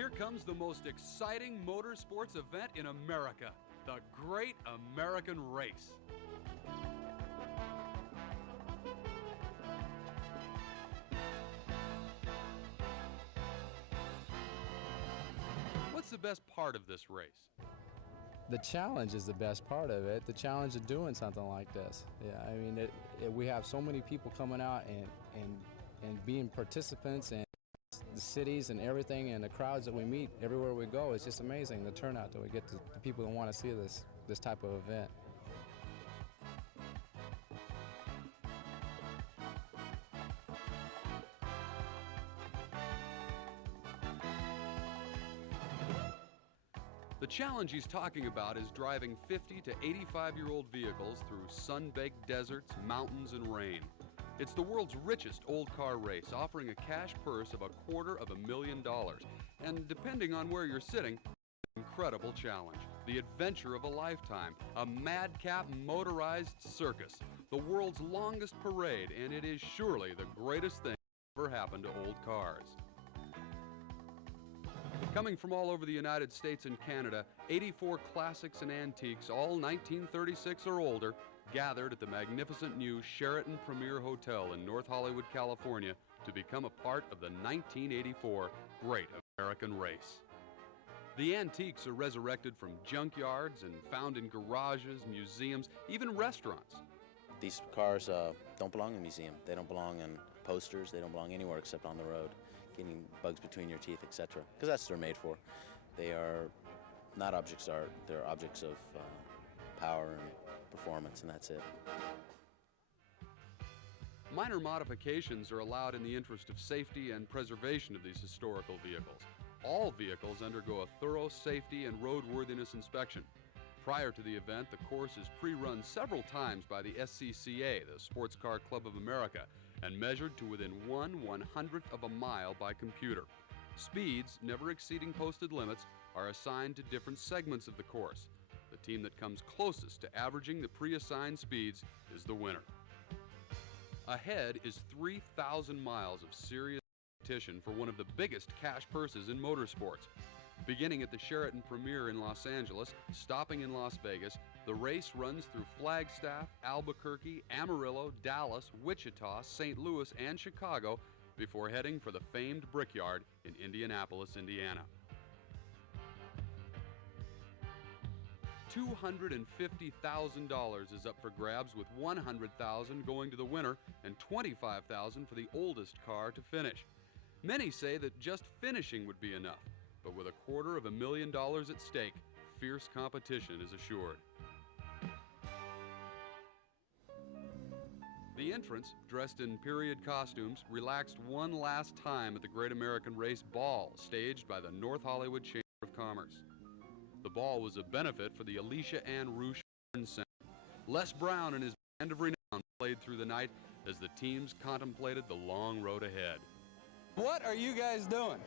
Here comes the most exciting motorsports event in America, the Great American Race. What's the best part of this race? The challenge is the best part of it, the challenge of doing something like this. Yeah, I mean, we have so many people coming out and being participants, and the cities and everything, and the crowds that we meet everywhere we go. It's just amazing, the turnout that we get, the people that want to see this type of event. The challenge he's talking about is driving 50 to 85-year-old vehicles through sun-baked deserts, mountains, and rain. It's the world's richest old car race, offering a cash purse of $250,000. And depending on where you're sitting, an incredible challenge. The adventure of a lifetime, a madcap motorized circus, the world's longest parade, and it is surely the greatest thing that ever happened to old cars. Coming from all over the United States and Canada, 84 classics and antiques, all 1936 or older, gathered at the magnificent new Sheraton Premier Hotel in North Hollywood, California, to become a part of the 1984 Great American Race. The antiques are resurrected from junkyards and found in garages, museums, even restaurants. These cars don't belong in a museum. They don't belong on posters. They don't belong anywhere except on the road, getting bugs between your teeth, etc. Because that's what they're made for. They are not objects of art. They're objects of power and performance, and that's it. Minor modifications are allowed in the interest of safety and preservation of these historical vehicles. All vehicles undergo a thorough safety and roadworthiness inspection. Prior to the event, the course is pre-run several times by the SCCA, the Sports Car Club of America, and measured to within 1/100th of a mile by computer. Speeds, never exceeding posted limits, are assigned to different segments of the course. The team that comes closest to averaging the pre-assigned speeds is the winner. Ahead is 3,000 miles of serious competition for one of the biggest cash purses in motorsports. Beginning at the Sheraton Premier in Los Angeles, stopping in Las Vegas, the race runs through Flagstaff, Albuquerque, Amarillo, Dallas, Wichita, St. Louis, and Chicago before heading for the famed Brickyard in Indianapolis, Indiana. $250,000 is up for grabs, with $100,000 going to the winner and $25,000 for the oldest car to finish. Many say that just finishing would be enough, but with $250,000 at stake, fierce competition is assured. The entrants, dressed in period costumes, relaxed one last time at the Great American Race Ball, staged by the North Hollywood Chamber of Commerce. The ball was a benefit for the Alicia Ann Roosh Center. Les Brown and his band of renown played through the night as the teams contemplated the long road ahead. What are you guys doing?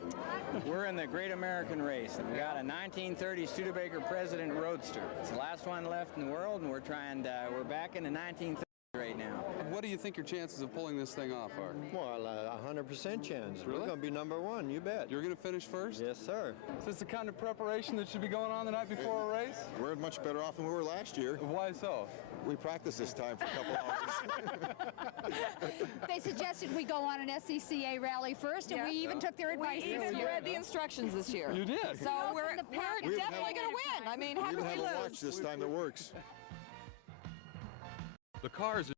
We're in the Great American Race. We've got a 1930 Studebaker President Roadster. It's the last one left in the world, and we're back in the 1930s right now. What do you think your chances of pulling this thing off are? Well, 100% chance. Really? We're going to be #1, you bet. You're going to finish first? Yes, sir. Is this the kind of preparation that should be going on the night before a race? We're much better off than we were last year. Why so? We practiced this time for a couple hours. They suggested we go on an SCCA rally first, and we even took their advice We this even year. read the instructions this year. You did? So we're definitely going to win. I mean, how We can even we have a lose? watch this time that works. The cars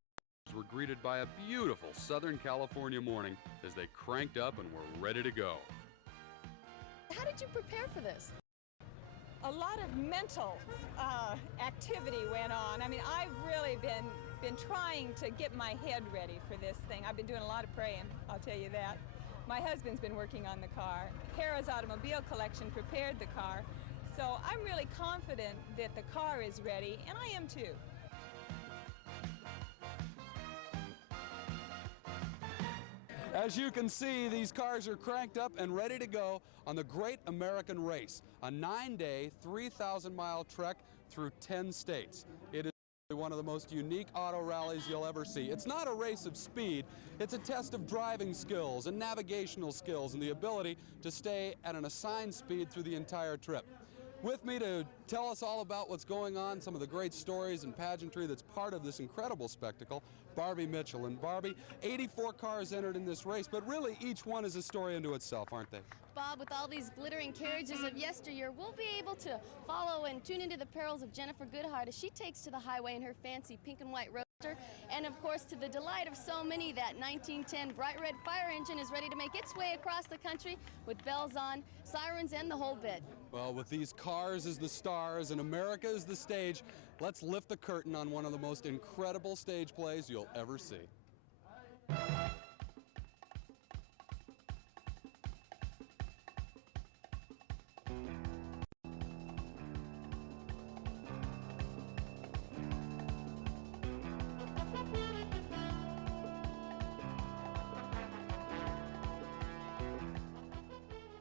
were greeted by a beautiful Southern California morning as they cranked up and were ready to go. How did you prepare for this? A lot of mental activity went on. I mean, I've really been trying to get my head ready for this thing. I've been doing a lot of praying, I'll tell you that. My husband's been working on the car. Kara's automobile collection prepared the car. So I'm really confident that the car is ready, and I am too. As you can see, these cars are cranked up and ready to go on the Great American Race, a 9-day, 3,000-mile trek through 10 states. It is One of the most unique auto rallies you'll ever see. It's not a race of speed, it's a test of driving skills and navigational skills and the ability to stay at an assigned speed through the entire trip. With me to tell us all about what's going on, some of the great stories and pageantry that's part of this incredible spectacle, Barbi Mitchell. And Barbi, 84 cars entered in this race, but really each one is a story unto itself, aren't they? Bob, with all these glittering carriages of yesteryear, we'll be able to follow and tune into the perils of Jennifer Goodhart as she takes to the highway in her fancy pink and white Roadster. And of course, to the delight of so many, that 1910 bright red fire engine is ready to make its way across the country with bells on, sirens, and the whole bit. Well, with these cars as the stars and America as the stage, let's lift the curtain on one of the most incredible stage plays you'll ever see.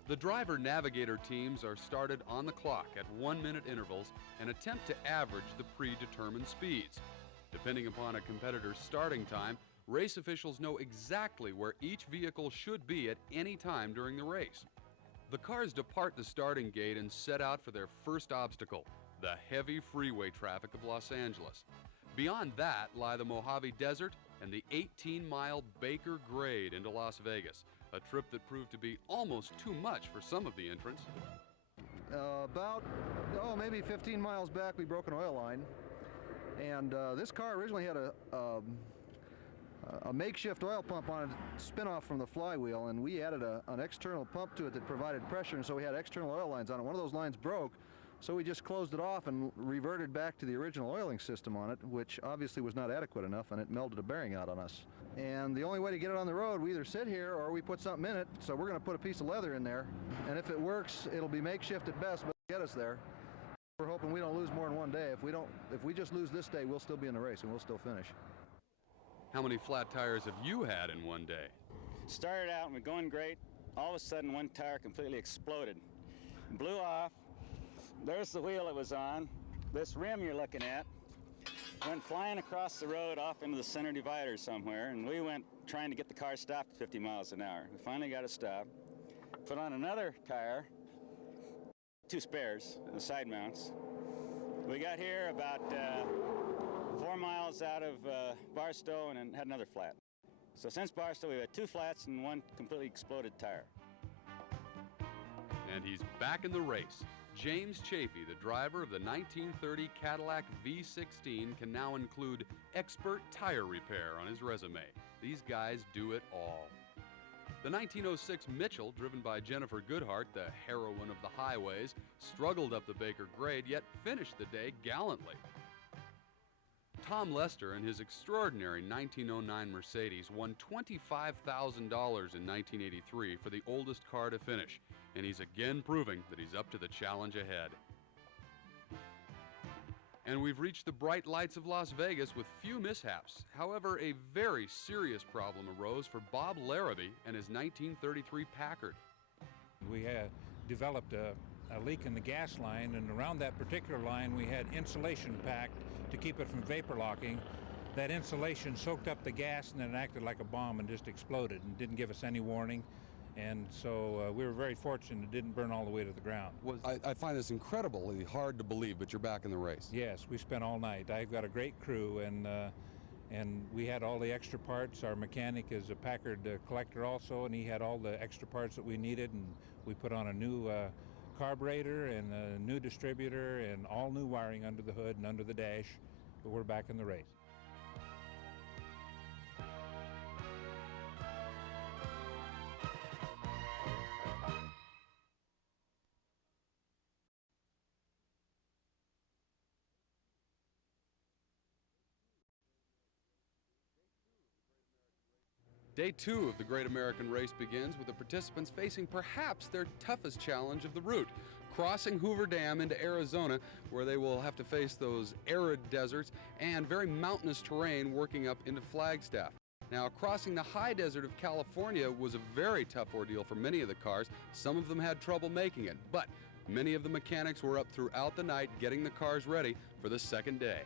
The driver-navigator teams are started on the clock at 1-minute intervals and attempt to average the predetermined speeds. Depending upon a competitor's starting time, race officials know exactly where each vehicle should be at any time during the race. The cars depart the starting gate and set out for their first obstacle, the heavy freeway traffic of Los Angeles. Beyond that lie the Mojave Desert and the 18-mile Baker Grade into Las Vegas, a trip that proved to be almost too much for some of the entrants. Maybe 15 miles back, we broke an oil line, and this car originally had a makeshift oil pump on a spin-off from the flywheel, and we added an external pump to it that provided pressure, and so we had external oil lines on it. One of those lines broke, so we just closed it off and reverted back to the original oiling system on it, which obviously was not adequate enough, and it melted a bearing out on us. And the only way to get it on the road, we either sit here or we put something in it, so we're going to put a piece of leather in there, and if it works, it'll be makeshift at best, but it'll get us there. We're hoping we don't lose more than one day. If we just lose this day, we'll still be in the race and we'll still finish. How many flat tires have you had in one day? Started out and we're going great. All of a sudden, one tire completely exploded. Blew off. There's the wheel it was on. This rim you're looking at went flying across the road off into the center divider somewhere, and we went trying to get the car stopped at 50 miles an hour. We finally got it stopped. Put on another tire, 2 spares, the side mounts. We got here about 4 miles out of Barstow and then had another flat. So since Barstow, we've had 2 flats and 1 completely exploded tire. And he's back in the race. James Chaffee, the driver of the 1930 Cadillac V16, can now include expert tire repair on his resume. These guys do it all. The 1906 Mitchell, driven by Jennifer Goodhart, the heroine of the highways, struggled up the Baker Grade, yet finished the day gallantly. Tom Lester and his extraordinary 1909 Mercedes won $25,000 in 1983 for the oldest car to finish, and he's again proving that he's up to the challenge ahead. And we've reached the bright lights of Las Vegas with few mishaps. However, a very serious problem arose for Bob Larrabee and his 1933 Packard. We had developed a leak in the gas line, and around that particular line we had insulation packed to keep it from vapor locking. That insulation soaked up the gas and then it acted like a bomb and just exploded and didn't give us any warning. And so we were very fortunate it didn't burn all the way to the ground. I find this incredibly hard to believe, but you're back in the race. Yes, we spent all night. I've got a great crew, and we had all the extra parts. Our mechanic is a Packard collector also, and he had all the extra parts that we needed, and we put on a new carburetor and a new distributor and all new wiring under the hood and under the dash, but we're back in the race. Day 2 of the Great American Race begins with the participants facing perhaps their toughest challenge of the route, crossing Hoover Dam into Arizona, where they will have to face those arid deserts and very mountainous terrain working up into Flagstaff. Now, crossing the high desert of California was a very tough ordeal for many of the cars. Some of them had trouble making it, but many of the mechanics were up throughout the night getting the cars ready for the second day.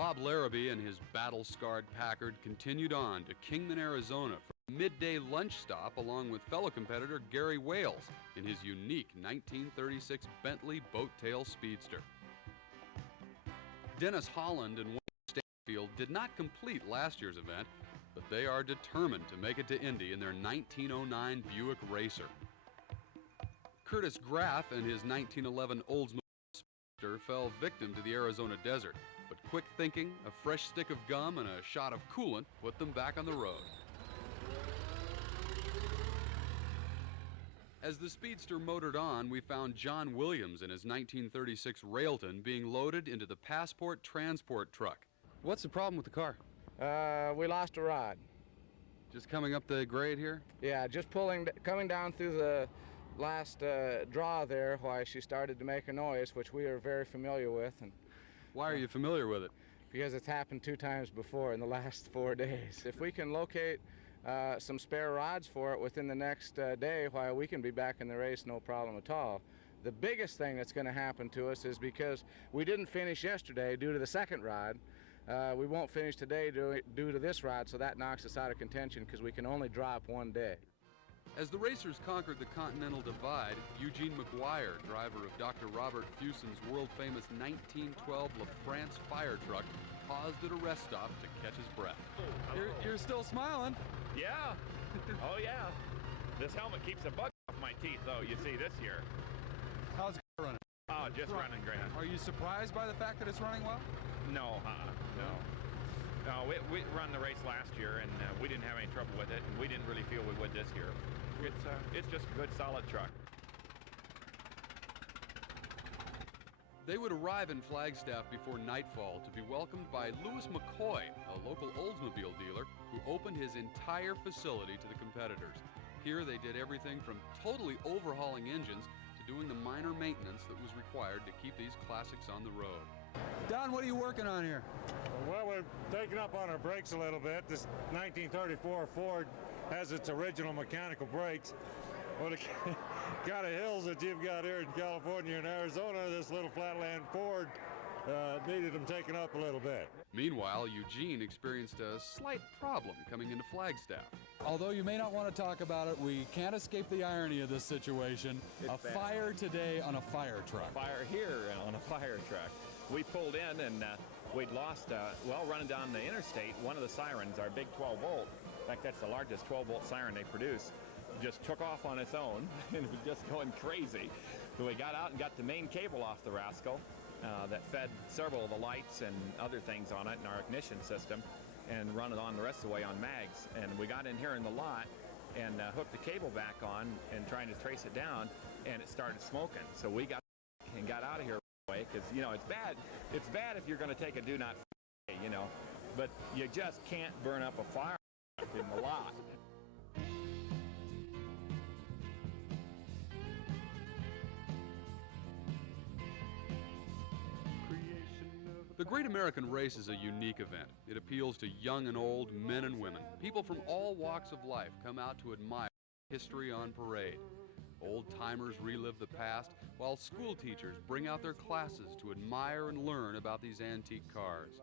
Bob Larrabee and his battle-scarred Packard continued on to Kingman, Arizona for a midday lunch stop along with fellow competitor Gary Wales in his unique 1936 Bentley Boattail Speedster. Dennis Holland and Wayne Stanfield did not complete last year's event, but they are determined to make it to Indy in their 1909 Buick Racer. Curtis Graff and his 1911 Oldsmobile Speedster fell victim to the Arizona desert, but quick thinking, a fresh stick of gum, and a shot of coolant put them back on the road. As the Speedster motored on, we found John Williams in his 1936 Railton being loaded into the Passport transport truck. What's the problem with the car? We lost a rod. Just coming up the grade here? Yeah, just coming down through the last draw there, why she started to make a noise, which we are very familiar with. And why are you familiar with it? Because it's happened 2 times before in the last 4 days. If we can locate some spare rods for it within the next day, why we can be back in the race, no problem at all. The biggest thing that's going to happen to us is because we didn't finish yesterday due to the second rod, we won't finish today due to this rod, so that knocks us out of contention because we can only drop 1 day. As the racers conquered the Continental Divide, Eugene McGuire, driver of Dr. Robert Fuson's world-famous 1912 LaFrance fire truck, paused at a rest stop to catch his breath. You're still smiling. Yeah. Oh, yeah. This helmet keeps the bug off my teeth, though, you see, this year. How's it running? Oh, just running great. Are you surprised by the fact that it's running well? No, no. No, we run the race last year, and we didn't have any trouble with it, and we didn't really feel we would this year. It's just a good, solid truck. They would arrive in Flagstaff before nightfall to be welcomed by Louis McCoy, a local Oldsmobile dealer who opened his entire facility to the competitors. Here they did everything from totally overhauling engines to doing the minor maintenance that was required to keep these classics on the road. Don, what are you working on here? Well, we're taking up on our brakes a little bit. This 1934 Ford has its original mechanical brakes. Well, the kind of hills that you've got here in California and Arizona, this little flatland Ford needed them taken up a little bit. Meanwhile, Eugene experienced a slight problem coming into Flagstaff. Although you may not want to talk about it, we can't escape the irony of this situation. It's a bad. Fire today on a fire truck. Fire here on a fire truck. We pulled in and we'd lost, well, running down the interstate, one of the sirens, our big 12-volt, in fact, that's the largest 12-volt siren they produce, just took off on its own and was just going crazy. So we got out and got the main cable off the rascal that fed several of the lights and other things on it in our ignition system and run it on the rest of the way on mags. And we got in here in the lot and hooked the cable back on and trying to trace it down, and it started smoking. So we got out of here because, you know, it's bad if you're going to take a do not f***, you know, but you just can't burn up a fire in the lot. The Great American Race is a unique event. It appeals to young and old, men and women. People from all walks of life come out to admire history on parade. Old-timers relive the past, while school teachers bring out their classes to admire and learn about these antique cars.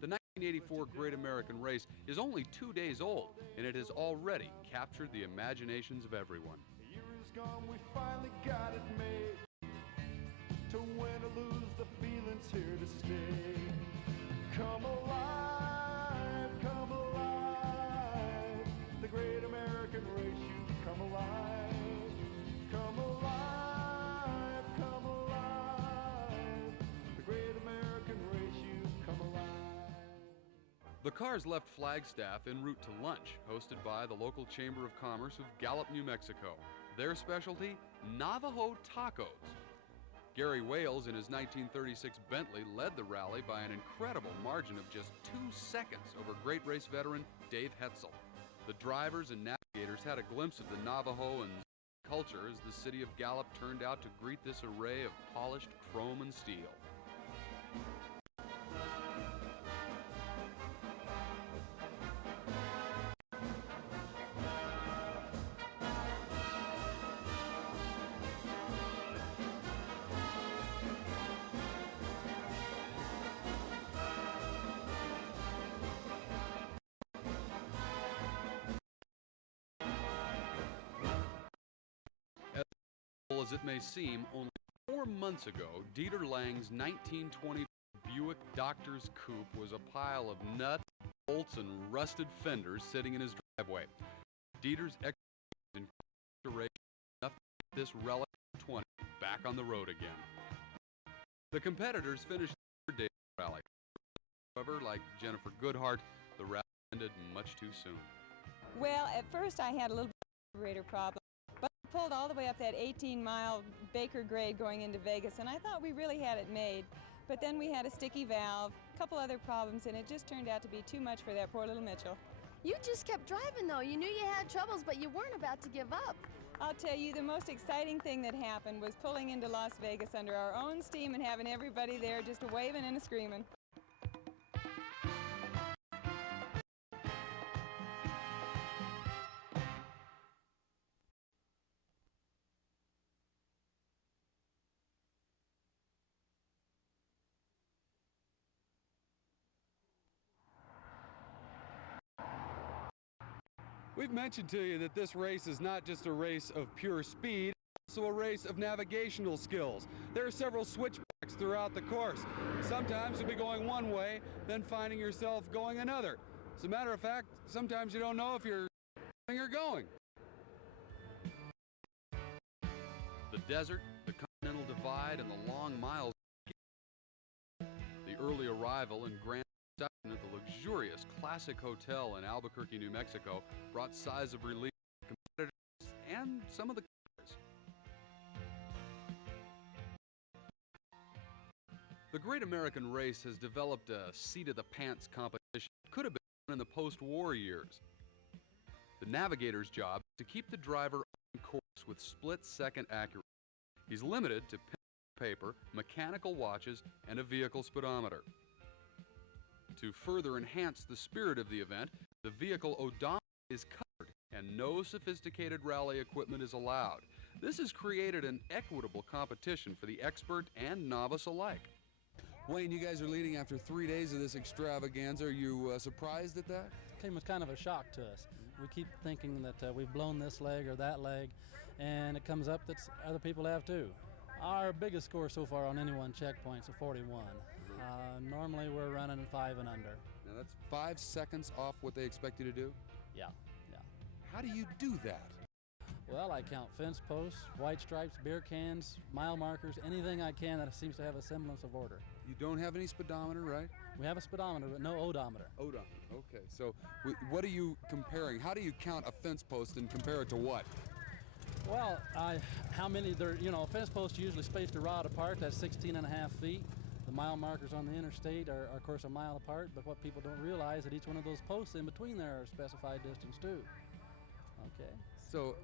The 1984 Great American Race is only 2 days old, and it has already captured the imaginations of everyone. The year is gone, we finally got it made. To win or lose, the feeling's here to stay. Come alive, come alive. The Great American Race, you come alive. Come alive, come alive. The Great American Race, you come alive. The cars left Flagstaff en route to lunch, hosted by the local Chamber of Commerce of Gallup, New Mexico. Their specialty, Navajo tacos. Gary Wales in his 1936 Bentley led the rally by an incredible margin of just 2 seconds over great race veteran Dave Hetzel. The drivers and navigators had a glimpse of the Navajo and culture as the city of Gallup turned out to greet this array of polished chrome and steel. incredible as it may seem, only 4 months ago, Dieter Lang's 1920 Buick Doctor's Coupe was a pile of nuts, bolts, and rusted fenders sitting in his driveway. Dieter's expertise in restoration enough to get this relic 20 back on the road again. The competitors finished their day rally. However, like Jennifer Goodhart, the rally ended much too soon. Well, at first I had a little bit of a carburetor problem, but I pulled all the way up that 18-mile Baker grade going into Vegas, and I thought we really had it made. But then we had a sticky valve, a couple other problems, and it just turned out to be too much for that poor little Mitchell. You just kept driving, though. You knew you had troubles, but you weren't about to give up. I'll tell you, the most exciting thing that happened was pulling into Las Vegas under our own steam and having everybody there just waving and screaming. We've mentioned to you that this race is not just a race of pure speed, it's also a race of navigational skills. There are several switchbacks throughout the course. Sometimes you'll be going one way, then finding yourself going another. As a matter of fact, sometimes you don't know if you're coming or going. The desert, the Continental Divide, and the long miles. The early arrival in Grand at the luxurious Classic Hotel in Albuquerque, New Mexico, brought sighs of relief to competitors and some of the cars. The Great American Race has developed a seat-of-the-pants competition that could have been in the post-war years. The navigator's job is to keep the driver on course with split-second accuracy. He's limited to pen and paper, mechanical watches, and a vehicle speedometer. To further enhance the spirit of the event, the vehicle odometer is covered and no sophisticated rally equipment is allowed. This has created an equitable competition for the expert and novice alike. Wayne, you guys are leading after 3 days of this extravaganza. Are you surprised at that? It came as kind of a shock to us. We keep thinking that we've blown this leg or that leg, and it comes up that other people have too. Our biggest score so far on any one checkpoint is a 41. Normally we're running 5 and under. Now that's 5 seconds off what they expect you to do? Yeah. How do you do that? Well, I count fence posts, white stripes, beer cans, mile markers, anything I can that seems to have a semblance of order. You don't have any speedometer, right? We have a speedometer, but no odometer. Odometer, okay. So what are you comparing? How do you count a fence post and compare it to what? Well, how many there, fence posts are usually spaced a rod apart. That's 16.5 feet. The mile markers on the interstate are, of course, a mile apart, but what people don't realize is that each one of those posts in between there are a specified distance too. Okay. So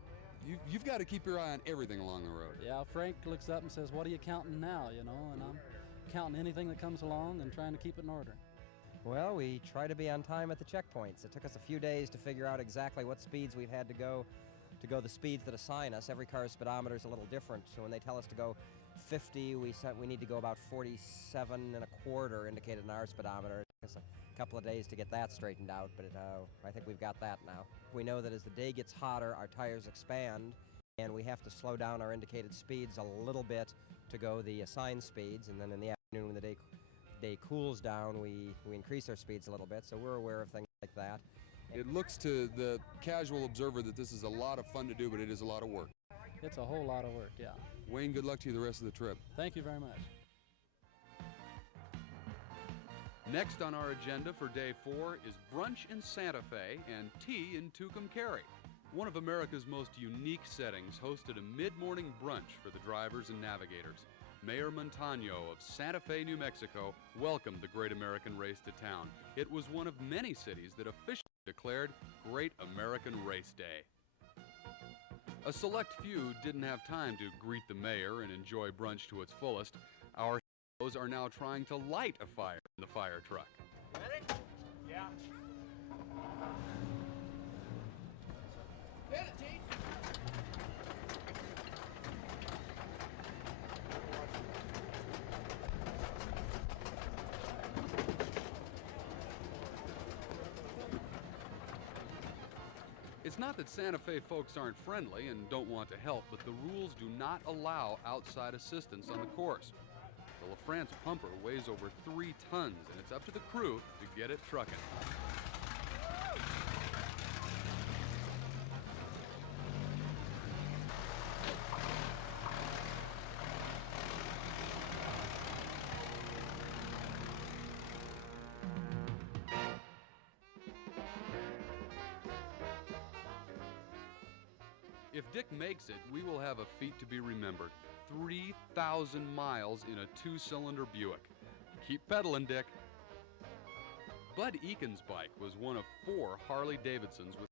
you've got to keep your eye on everything along the road. Yeah, Frank looks up and says, "What are you counting now?" And I'm counting anything that comes along and trying to keep it in order. Well, we try to be on time at the checkpoints. It took us a few days to figure out exactly what speeds we've had to go the speeds that assign us. Every car's speedometer is a little different, so when they tell us to go 50, we need to go about 47.25 indicated in our speedometer. It took us a couple of days to get that straightened out, but I think we've got that now. We know that as the day gets hotter, our tires expand, and we have to slow down our indicated speeds a little bit to go the assigned speeds, and then in the afternoon when the day cools down, we increase our speeds a little bit, so we're aware of things like that. It looks to the casual observer that this is a lot of fun to do, but it is a lot of work. It's a whole lot of work, yeah. Wayne, good luck to you the rest of the trip. Thank you very much. Next on our agenda for Day 4 is brunch in Santa Fe and tea in Tucumcari. One of America's most unique settings hosted a mid-morning brunch for the drivers and navigators. Mayor Montano of Santa Fe, New Mexico, welcomed the Great American Race to town. It was one of many cities that officially declared Great American Race Day. A select few didn't have time to greet the mayor and enjoy brunch to its fullest. Our heroes are now trying to light a fire in the fire truck. Ready? Yeah. Get it, Gene. It's not that Santa Fe folks aren't friendly and don't want to help, but the rules do not allow outside assistance on the course. The LaFrance pumper weighs over 3 tons, and it's up to the crew to get it trucking. If Dick makes it, we will have a feat to be remembered. 3,000 miles in a 2-cylinder Buick. Keep pedaling, Dick. Bud Eakin's bike was one of 4 Harley-Davidsons with